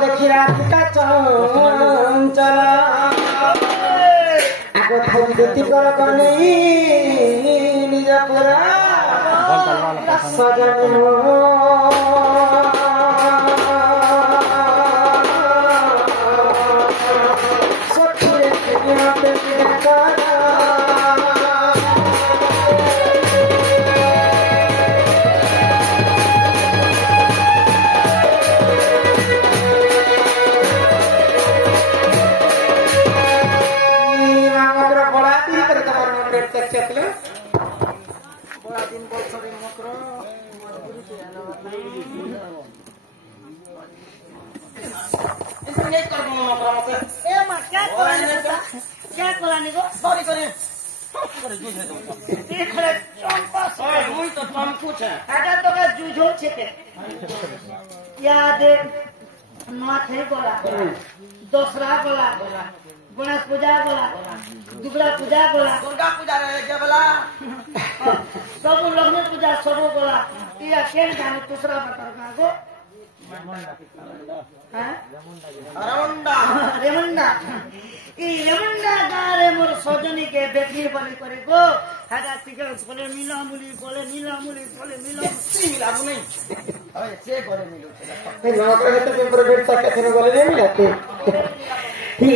देखी राधिका चंचल आगो थाई देती कर कने निज पुरा सजनी हो सखुरे प्रिया बेटी करा दसरा गला गणेश पूजा गला दुर्गा पूजा गला दुर्गा पूजा सब लक्ष्मी पूजा सब गला या केन जाने दूसरा बता गो रेमुंडा रेमुंडा ई रेमुंडा गारे मोर सजनी के देखी बने करे गो हागा तिके बोले मिला मुली बोले मिला नहीं अरे से बोले मिलो ए नौकर तो पेपर बेट तक के बोले नहीं मिलते ही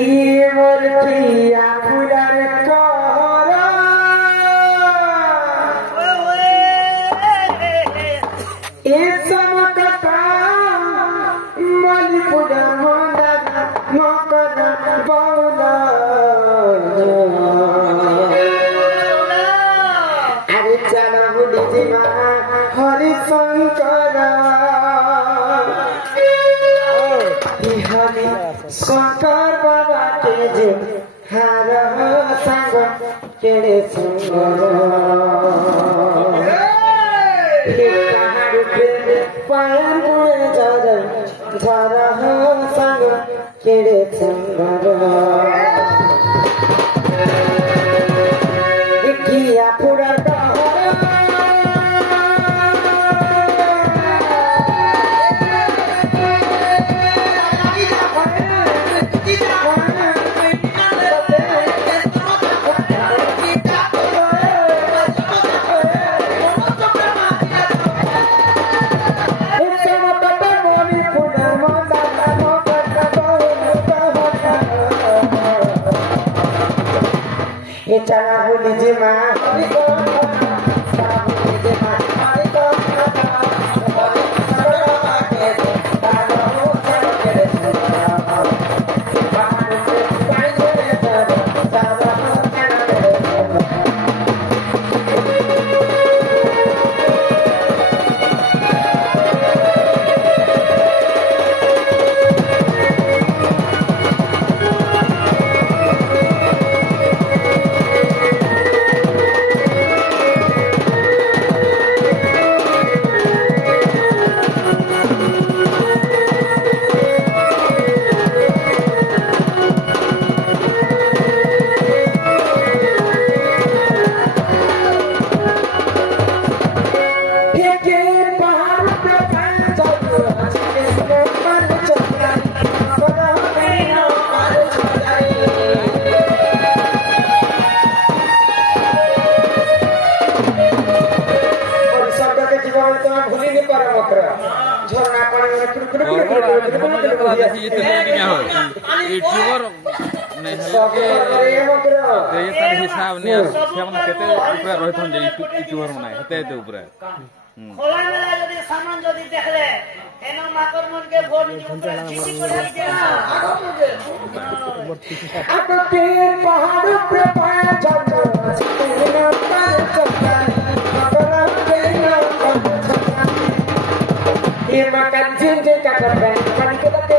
मोर प्रिया फुलार कोरा ओए ए समकता मली पूजा मोंदा मकर बौला अरे चला बुढ़ी जीवा हरि शंकर हरि शंकर बाबा के जे हर संग केड़े सुंदर पायन झर संग केड़े सुंदर किया पूरा चला बोली जी माँ हिसाब नहीं खोला मेला যদি সামান যদি দেখলে এনো মাকর মন के ভোর किसी को नहीं देना अब तीन पहाड़ पे पाया चल ये मकान जिंदगी का करते पानी के बते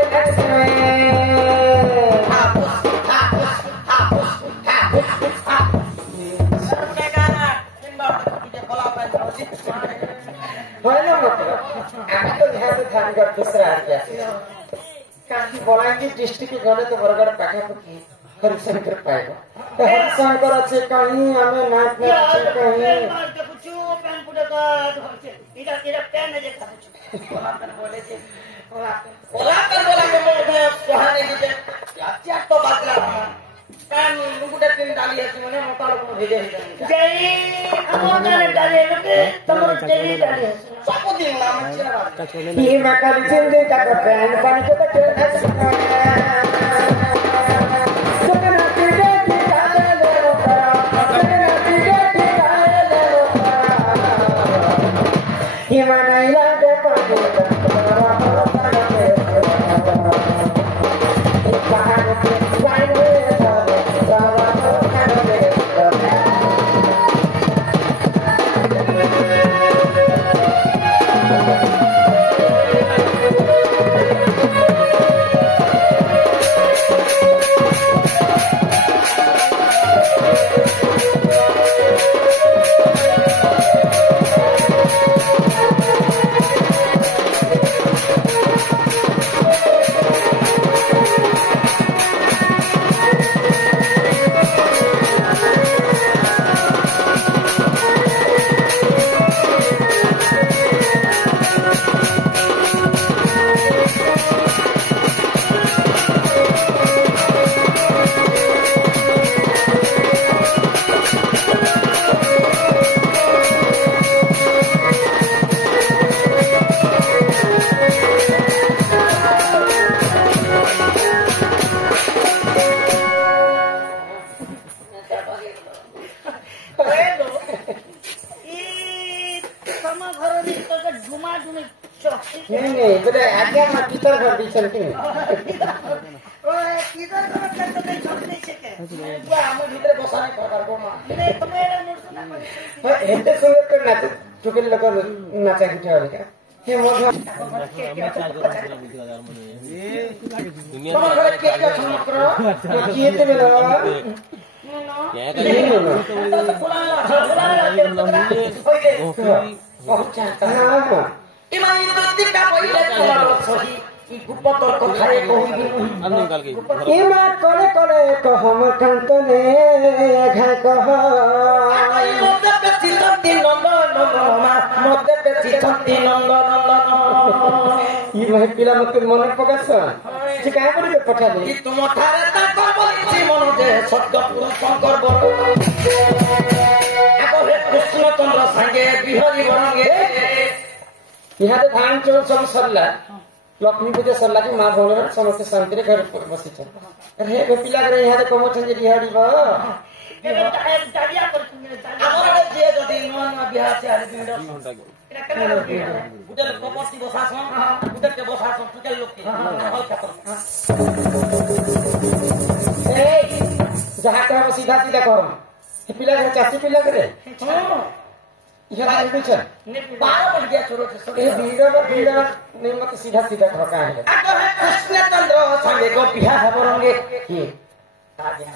बलांगीर डिस्ट्रिक्ट गले तो बरगढ़ पाखापाखि हरिशंकर पाएगा हरिशंकर अच्छे कहीं हमें नाच कहीं कोलाकर बोले थे कोलाकर बोला के मोटे सुहाने की क्या तो बाजरा कान नुकुटे तीन डाली है मैंने मोटा लोग भेजे जय अमोने डाली है के तमर चली डाली है सब दिन नाम चला ये मकर जिंदगी का फैन बन के बैठे पिला मत मन पकास जे काय करे पठाले कि तुम ठारे ता करबली मन जे सद्गपुर शंकर बर आको हे कृष्ण चंद्र संगे बिहरी बरंगे इहाते धान चोर सब सरला लक्ष्मी पूजा सरला कि मां भोले समस्त शांति रे घर बसी छ अरे हे पिला करे इहाते कमो छन जे बिहारी बा दालिया कर हमर जे जदी नन बिहार से आले दिन घंटा उधर प्रॉपर्टी बसासन उधर के बसासन तुके लोग के होय खतम ए जहां का सीधा सीधा करो ये पिला के चासी पिला करे इधर आ गई छ 12 बज गया छोरो ए भीड़ नहीं मत सीधा सीधा ठोका है आगे है कृष्ण चंद्र संगे गो बिहा हबरंगे की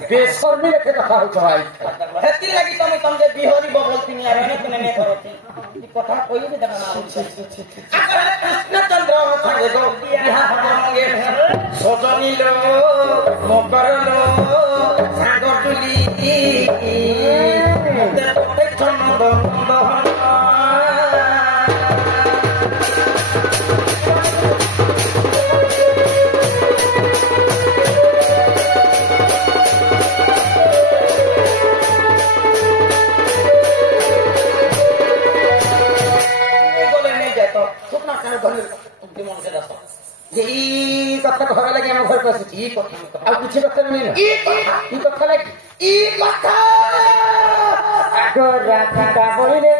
बेशर्मी रखे कथा हो छाई हेती लगी तुम जे बिहोरी बोलती नहीं आरे ने तने करती ई कथा कोई भी देखना आगे कृष्ण चंद्र संगे गो बिहा हबरंगे सजनी लो मकर लो सागर तुली मते पटे चंद कथा घर लगे हम घर पर छी कथा आ कुछ कथा नहीं ना ई कथा लगे ई कथा आगो राता बोले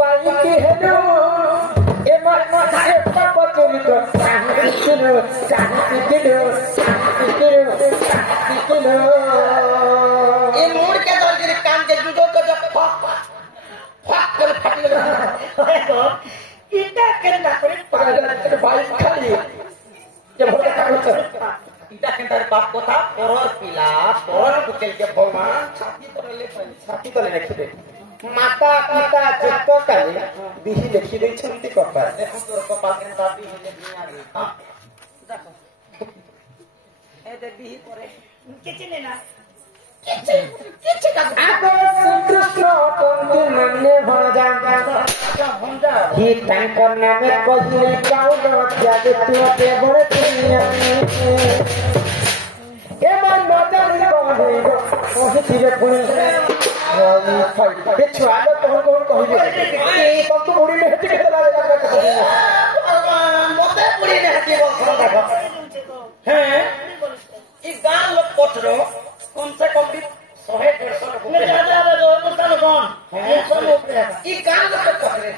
बाई के हेलो ए मन थारे पाप चोरी तो किलो ए मोड़ के दर्द कान के जुदो को जब फक कर फट लगा तो इटा केंदा करे पागल भाई खाली जब होता था इटा केंदा बाप कथा परर पिला परर कुकेल के भगवान छाती तो ले रखी दे माता पिता जत काले बिही देखि दे छंती कपा देखो तोर कपा केंदा बिही देखि आ हां देखो ए दे बिही करे किछ ने ना श्रीकृष्ण कुंती मान्य भंजा ही तांकर नामे कहिले चाउल त्यागे तुते बड़े दुनिया ए मन नजर कोहे कहिथिबे पुणी छुआ कौन कहिबे तब तो बुढ़ी में हेती केते लागे मते पुड़ी ने हटी बोल हैं ई गांव लोग पथरो कम से कम भी 100-150 लोग में ज्यादा कौन ई गांव लोग पथरे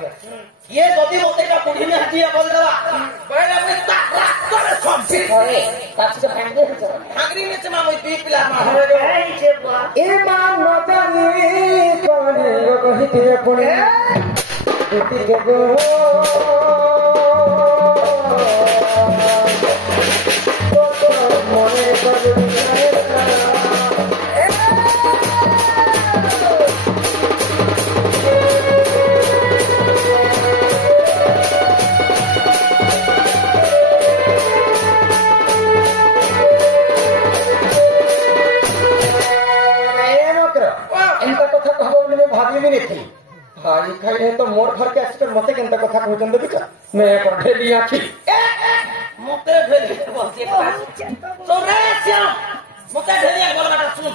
ये जदी मते का बुढ़ी में हटी बोल देला पहले में ताक करे सब फिर करे ताक से भांगे भांगरी में चमा मोई पी पिला मा ए मान नजरी कोने कहिथिबे पुणी इति के गो মনে করে भाई खाई तो मोर घर के आसिक मते केनता कथा कहउचन देखा मैं पठेली आखी मते भेली बोलते तो रे श्याम मते भेली बोलबाटा सुन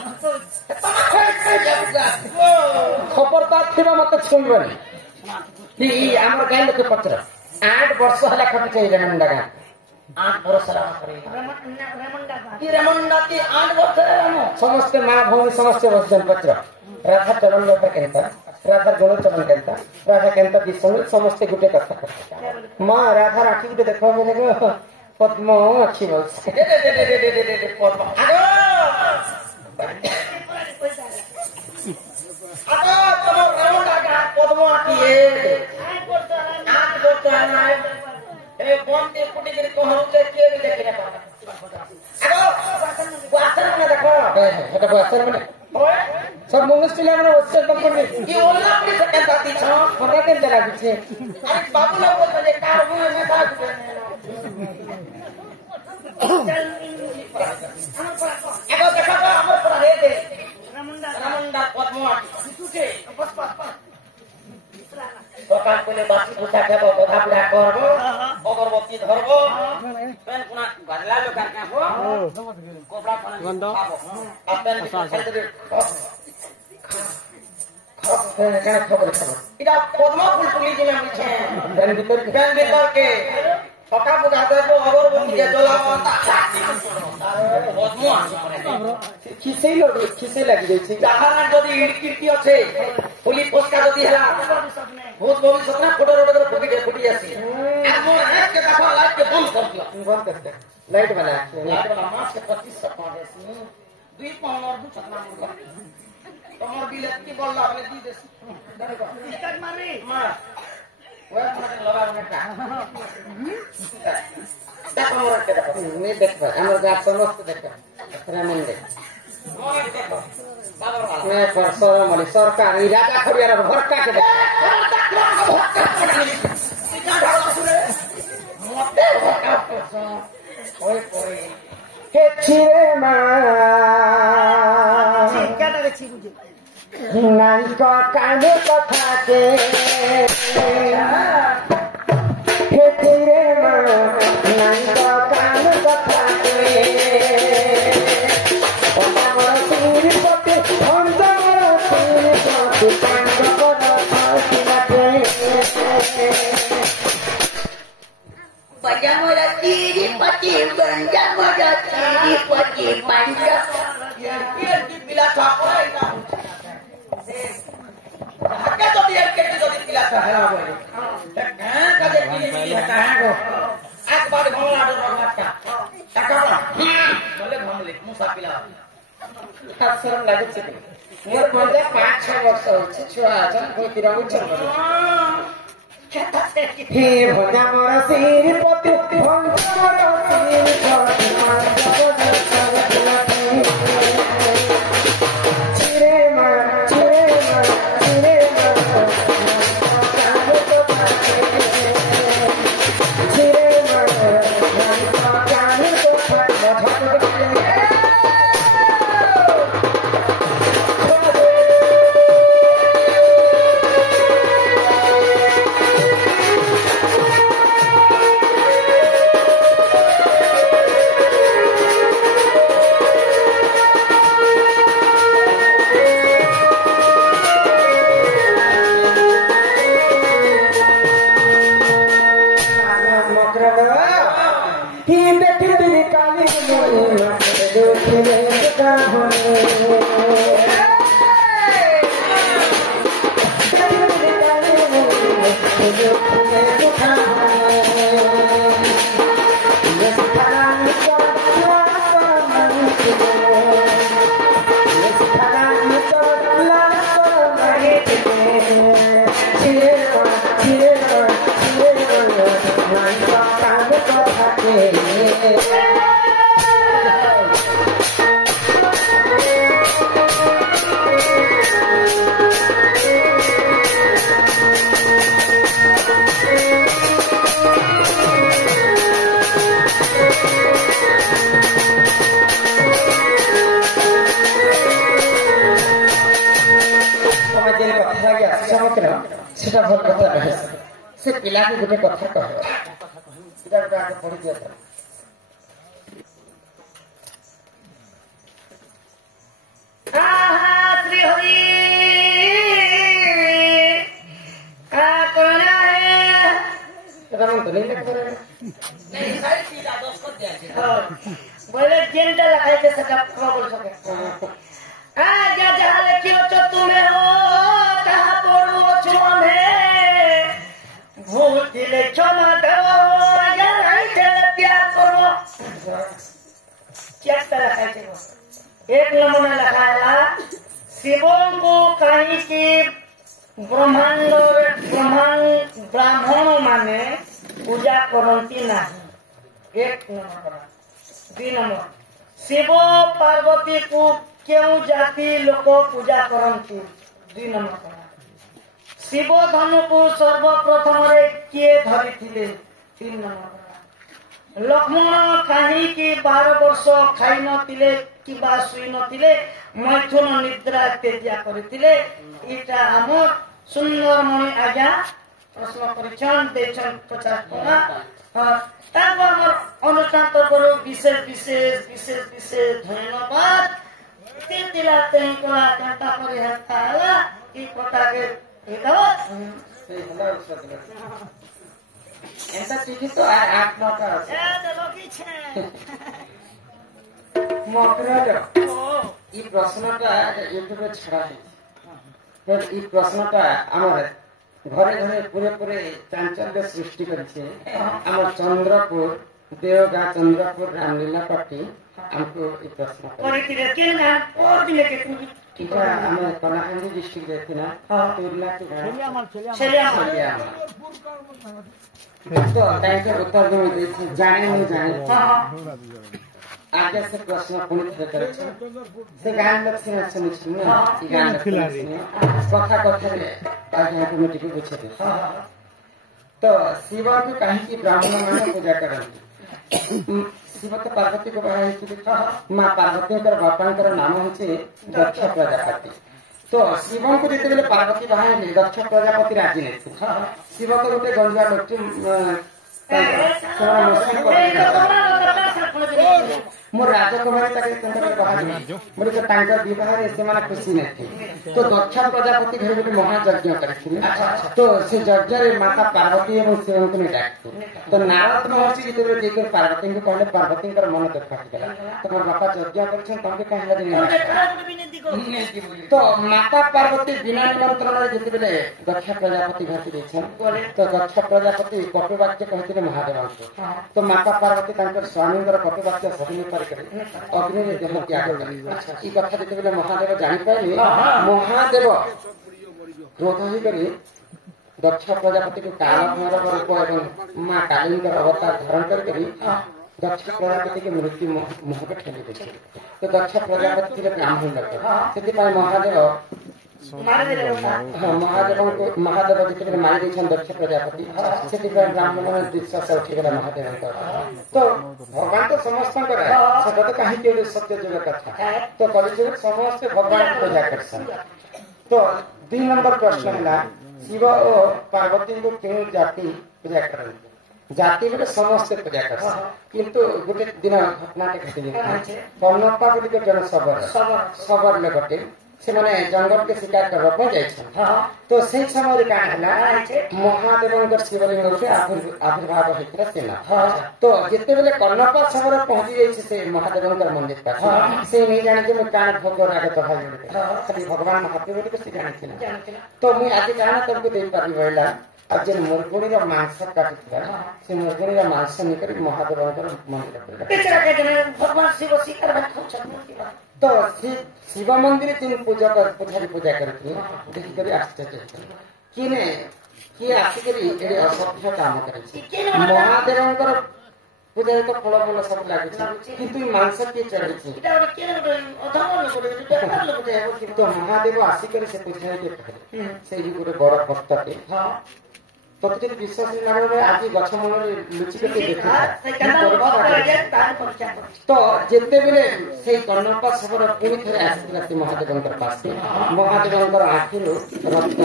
खबरदार थिबा मते सुनबनी ई हमर गाय लोक पत्र 8 वर्ष हला खटी चाहिए रेमंडा का 8 वर्ष हला करे रेमंडा की 8 वर्ष रानो समस्त मां भौणी समस्त वचन पत्र राधा चरण लोक केनता राधा गुण चरण केनता राधा केनता दिसन समस्त गुटे कथा मां राधा राखी गुटे देखो बोले पद्म अच्छी बोल दे पद्म आगो तुम रेमंडा का पद्म आती है 8 वर्ष हला ए बन के कुटी के कहू के भी देखने पाता आगो वासन में देखो এটা বাসার মানে সব মনুষ্য মানে ওসে কোম্পানি ये ओला अपनी से कहता थी छो हमरा के जला बिछे अरे बाबू लोग बोलते हैं कार मुंह में था आगो देखो हमर पर है दे रामंडा पद्मा टूटे बस सकाल पहले बासी पूछा के बधा बुढ़ा करबो अगरबत्ती धरबो पेन पुना गजला लो करके हो कपड़ा गंध अपन खबर इदा पद्मा फूल तुली जी में मिछे पेन भीतर के सका बुझा दे तो अगरबत्ती के जलावा पद्मा खिसे लगी जाई छी जाहारा जदी कीर्ति আছে पुली पोस्का जदी हला बहुत भविष्य ना फोटो रोड पर फुटी जासी हमर एक के देखो लाइट के बंद कर दिया लाइट वाला मास के 25 सपना देसी 2 पाउंड और 2 छकना मुर्गा तमर बिल की बोल लागले दी देसी देखो स्टार्ट मारी मार वो अपना लगा बेटा देखो मोर के देखो नहीं देखबा हमर गाछ समस्त देखा रामन देख मोर देखो बाबर वाला मैं पर सरमली सरकार ई राजा खरियार भरका के देख हे छिरे मा नाई का कांडे कथा के हे छिरे मा नाई का कांडे कथा के ओमर सिर पते अंदर सिर पते कांड बना खासिलाते बजा मोरा तीरी पति गंजा मोरा तीरी पति पंजा ये की पिला था कोई ना हके तो दिया के तो पिला था है बोले हां कदे की हटा है गो आज बाद भमला डर रखा टका बोले भमले मुसा पिला शरम लागे छे मोर पंजा 5-6 वर्ष होछि छुआ छ कोई तिरंग छन हे भजा मोर सिर पति भंजा मोर सिर पति मांजा बोल सरस्वती छिरे मा छिरे मा छिरे मा काहे तो पाछे छिरे मा काहे तो पाछे ही देखती काली সেটা ভুল কথা রয়েছে সে পিলাকে গোটে কথা কহ সেটা গোটে আগে পড়ি দিও श्री हरि क्या करना है रमन तो नहीं लिख बोले जेलटा लगाए थे सेटअप बोल सके आज जहाँ लिखियो तो तुम्हें हो कहाँ पढ़ो छुआ में भूल दिले क्षमा करो या नहीं चले प्यार करो क्या तरह है एक नमूना लगाया शिवों को कहीं की ब्राह्मण माने पूजा करती नहीं एक नंबर दुई नंबर शिव पार्वती को क्यों जाति लोक पूजा करती दुई नंबर शिव धनु को सर्वप्रथम किए धरी तीन नंबर लक्ष्मण कहीं 12 वर्ष खाई नथिले किबा सुई नथिले मैथुन निद्रा तेजिया करथिले इटा हमर सुंदर मणि आज्ञा प्रश्न परिचय देछन 50 टका ताको हमर अनुष्ठान तरफरु विशेष विशेष विशेष विशेष धन्यवाद तिला तेई कोला घंटा परि हताला ई कोटा के हेदो ऐसा चीज तो आठ नौ का এই প্রশ্নটা ইউটিউবে ছড়া হয়েছে এই প্রশ্নটা আমার ঘরে ঘরে পুরে পুরে চাঞ্চল্য সৃষ্টি করেছে আমার চন্দ্রপুর দেওগাঁ চন্দ্রপুর রামলীলা পার্টি আমাকে এই প্রশ্ন আমি কলাকান্দি ডিস্ট্রিক্ট রে থিনা तो ताइके उत्तर दूँ जाने नहीं जाने आगे से प्रश्न पुनः करे से गान लक्ष्मी सुनी सुनी गान लक्ष्मी कथा कथा रे आगे कमिटी को पूछे तो शिव को कहीं की ब्राह्मण माने पूजा करती शिव तो पार्वती को बाहर माँ पार्वती का बापांकर नाम होचे दक्ष प्रजापति तो शिव को देते बेले पार्वती बाहर दक्ष प्रजापति राजी नहीं शिव को गोटे गंजा लोक मोर राजकुमारी विवाह से खुशी नहीं तो दक्ष प्रजापति घर गोटे महायज्ञ कर तो से यज्ञ माता पार्वती और शिव को नहीं डाकती तो नारद महर्षि जो पार्वती को कहले पार्वती मन दुख होगा तो मोर बापा यज्ञ कर तो माता पार्वती बिना निमंत्रण जिते दक्ष प्रजापति घाटी तो दक्ष प्रजापति कटुवाक्य कहते महादेव तो माता पार्वती स्वामी कटुवाक्य सही अग्नि देह त्याग कले कथा जिते महादेव जापारे महादेव क्रोध हो दक्ष प्रजापति को काल भैरव रूप एवं माँ काली अवतार धारण कर दक्ष प्रजापति के मृत्यु मुह पे ठेली दे तो दक्ष प्रजापति ब्राह्मण लोक से महादेव महादेव जिते मारी दक्ष प्रजापति से ब्राह्मण विश्वास उठीगला महादेव तो भगवान तो समस्त तो कहीं सत्य जुग कथा तो कलिजुग समस्त भगवान पूजा कर तो 2 नंबर प्रश्न है शिव और पार्वती को क्यों जाति पूजा करते जाति बोले समस्त पूजा कर किंतु गोटे दिन घटना घटी कन्नप्पा बोली जन सबर सबर लोकटे से माने जंगल के शिकार करबा पर जाय छै तो से समय का हला महादेव शिवलिंग से आविर्भाव होइतरा सेना तो जेते बेले कन्नपा सबर पहुंची जाय छै से महादेव मंदिर पर से नहीं जाने के मैं कान भोग आगे तो भाई खाली भगवान महादेव के से जाने छै तो मैं आज कारण तुमको दे पारी होइला अब जे मुरगुणी रा मांस काटितला से मुरगुणी रा मांस निकरी महादेव मंदिर पर बेचारा के जने भगवान शिव शिकार भक्त तो शिव मंदिर तीन पूजा कर पुजारी पूजा करती देखि करी आश्चर्य किने कि आसी करी एरे असभ्य काम करे महादेवंकर पूजा तो फल फल सब लागे किंतु मांस के चढ़े छी इटा के अधम लोग बेकार लोग तो महादेव आसी करी से पुजारी के कहले से ही गोटे बड़ भक्त के प्रत्येक विश्वास में आज गछ मन लुचि के तो जिते बेले से कन्नपा सबर पुणी थे आसला से महादेव पास महादेव आखिर रक्त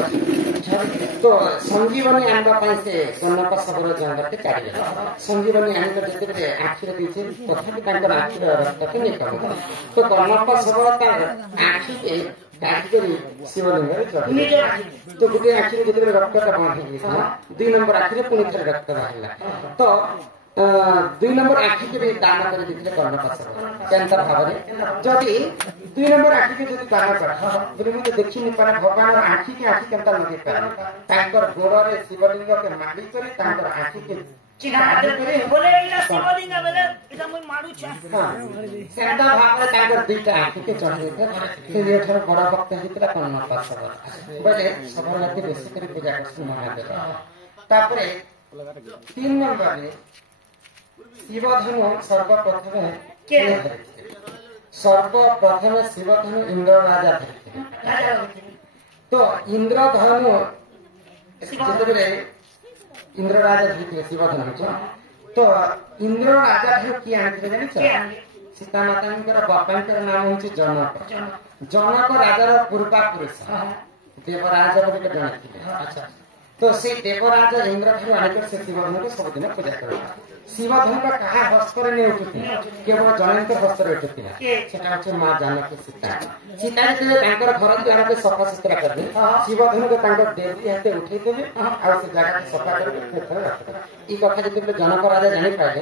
तो संजीवनी आनवा से कन्नपा सबर जंगल के काढ़ी संजीवनी आन जिते बेले आखिर दीचे तथापि आखिर रक्त के निकल तो कन्नपा सबर आखि के शिवलिंग तो गोटे आखिर जो रक्त का बांधी दुई नंबर आखिर पुणी थे रक्त बाहर तो 2 नंबर आखि के भी दान कर दिखले कन्नपा सबर कैंसर भाव जदि 2 नंबर आखि के जदि दान कर बोले मुझे देखि नि पारे भगवान आखि के आखि केंता लगे पारे तांकर गोड़ रे शिवलिंग के माडी करे तांकर आखि के चिन्ह करे बोले इना शिवलिंग बोले इटा मुई मारू छ हां सेंता भाव रे तांकर दुईटा आखि के चढ़े से ये थोड़ा बड़ा भक्त हितरा कन्नपा सबर बोले सबर लगे बेसी करे पूजा करछ महादेव तापरे 3 नंबर रे शिवधनु सर्वप्रथम शिवधनु इंद्र राजा तो इंद्रधनु इंद्र राजा धीरे शिवधनु तो इंद्र राजा किए आनी जानी सीता माता बापा नाम हूँ जनक जनक राजार पूर्वा पुरुष देवराज अच्छा तो से देवराज इंद्र ठार आनिक से शिवधनु को सबुदिन पूजा कर शिवधनु का कहा हस्तर नहीं उठुती केवल जनक हस्तर उठुती से माँ जानकी सीता सीता घर द्वार के सफा सुतरा करदे शिवधनु को डेरी हाथे उठे देवे आ से जगह के सफा करके ई कथा जब जनक राजा जानी पाए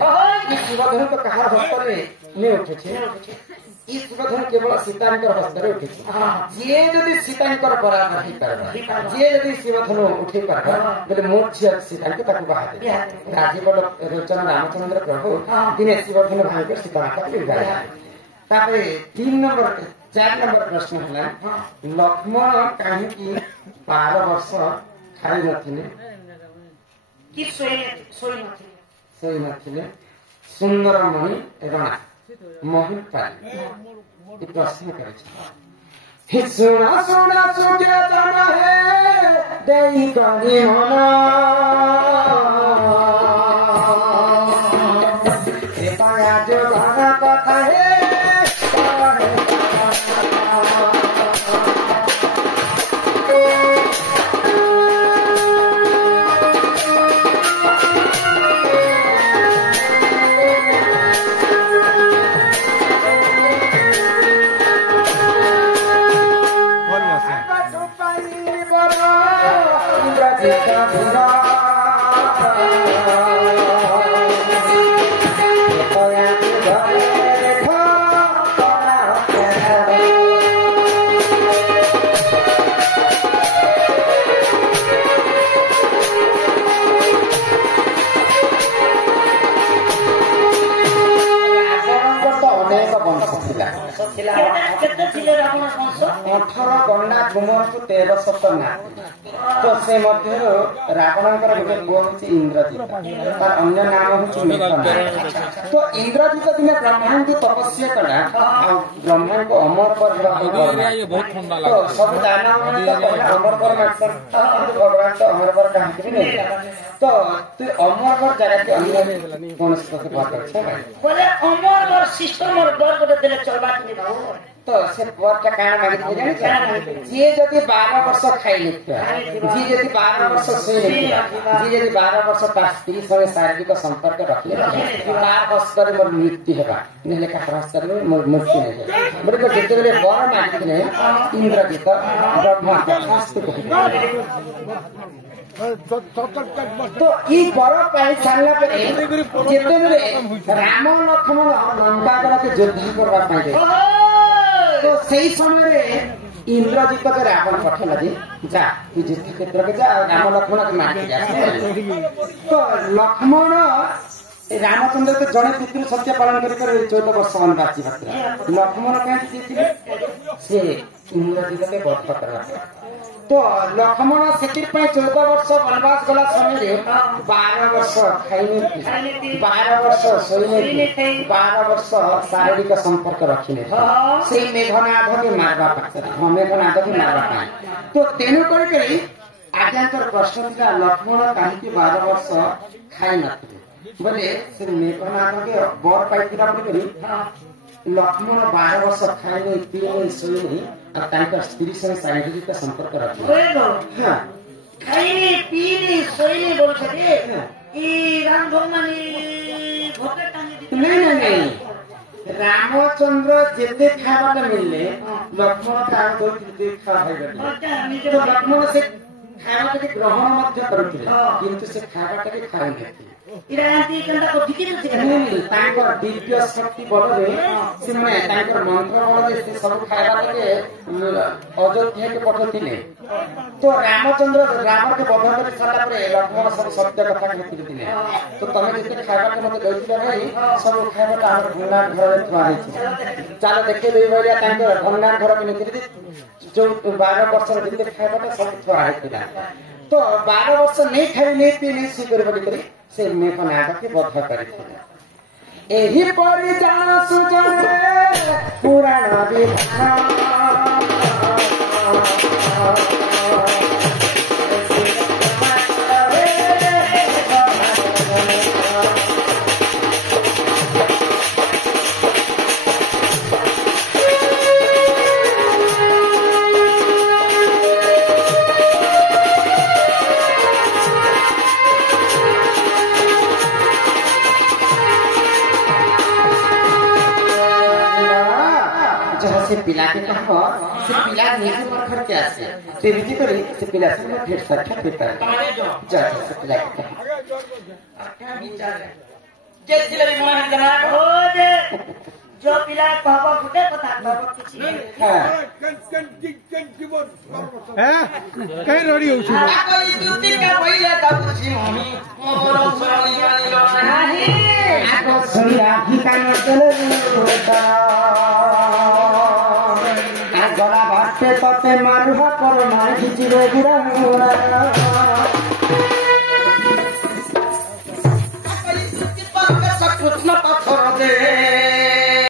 शिवधनु को कहा हस्तर नहीं उठे ई शिवधनु केवल सीतांकर हस्तर उठे जे यदि सीतांकर बराबर ही करबा जे यदि शिवधनु उठे पारबा बोले मोर झिया सीतांकर ताकू बाहा दे राजीव रोचन रामचंद्र प्रभु दिने शिवधनु भाई के सीता माता के विदाई तापरे 4 नंबर प्रश्न है लक्ष्मण कहीं की 12 वर्ष खाई नथिले कि सोई नथिले सुंदर मणि राणा मोहन पाली प्रश्न करे सुना सुना सुज्ञाता है देई कनी होना पाया जो गाना कथा है गंडा गुमर 13 ना तो से मध्य रावणकर गोटे पुओ हूँ इंद्रजित तार अन्य नाम हूँ मिथुन तो इंद्रजित दिने ब्रह्मा की तपस्या कला ब्रह्मा को अमर पर तो सब दानव अमर पर भगवान तो अमर पर कहीं नहीं तो तू अमर पर जगह के अन्य कौन से बात बोले अमर और सिस्टम और बर गोटे देले चलबा तो से बरटा काना मागित जानि जे जति 12 वर्ष खाइले जे जति 12 वर्ष सोइले जे जति 12 वर्ष ता स्त्री संगे शारीरिक संपर्क रखले 12 वर्ष करे मोर मृत्यु हेबा नेले का प्रस्ताव मोर मृत्यु नै मोर को जेतेले बर मागिले इंद्रजित ब्रह्मा शास्त्र को तो ई बर पाई सारला पे जेतेले राम लक्ष्मण लंका के युद्ध करबा पाई तो सही समय इंद्रजित के रावण पठेला जी जा तू युद्ध क्षेत्र के जा राम लक्ष्मण के मार जा तो लक्ष्मण रामचंद्र के जड़े पितृ सत्य पालन कर 14 वर्ष वनवास जीवन लक्ष्मण कहीं से इंद्रजित के वध करला तो लक्ष्मण से 14 वर्ष वनवास गला समय 12 वर्ष खाइने 12 वर्ष सोइने 12 वर्ष शारीरिक संपर्क रखिने से मेघनाद के मारवा पाछे मेघनाद के मारवा पाए तो तेनु करी आज्ञाकर प्रश्न था लक्ष्मण कहीं 12 वर्ष खाई नथिले बोले से मेघनाद के बर पाइतिरा बोली लक्ष्मण 12 वर्ष खाइने पीने सोइने और तांकर स्त्री संग शारीरिक संपर्क रखिने हां खाइने पीने सोइने बोलछे ई राम भगवान भोके टांगे नहीं रामचंद्र जेते खावाटा मिलले लक्ष्मण का तो जेते खावा तो लक्ष्मण से खावाटा के ग्रहण मध्य करथिले किंतु से खावाटा के खाइ नथि इरांती कंदा को ठिके नहीं तांकर दिव्य शक्ति बलरे से माने तांकर मंत्र बलरे से सब खावाटा के अयोध्या के पठथिले तो रामचंद्र रावण के वध कर साला पर लक्ष्मण सब सत्य कथा कहथिले दिने तो तमे जेते खावाटा मते कहथिले भाई सब खावाटा हमर भंगार घर में थुआ है चलो देखे दे भैया तांकर भंगार घर में निकली जो 12 वर्ष जेते खावाटा सब थुआ है तो 12 वर्ष नहीं खाई नहीं पी नहीं स्वीकार करी से मेघनाद के वध करिथिले एही परि जान सुजने पुराण विधान से पिला के कहा से पिला नीचे पर खड़ के आसे ते रीति करे से पिला से ढेर सारा देता है जा से पिला के कहा क्या विचार है के जिले में मन जमा हो दे जो पिला कहबा गुटे कथा कहबा किछि हां कन जीवन हैं कहीं रोड़ी हो छु आकली ड्यूटी का भइया त बुझी मम्मी मोर सोनी वाली नाही आको सुनिया ही कान चले होता गला भाटे तते मारुहा पर मार खिचिरे गुरा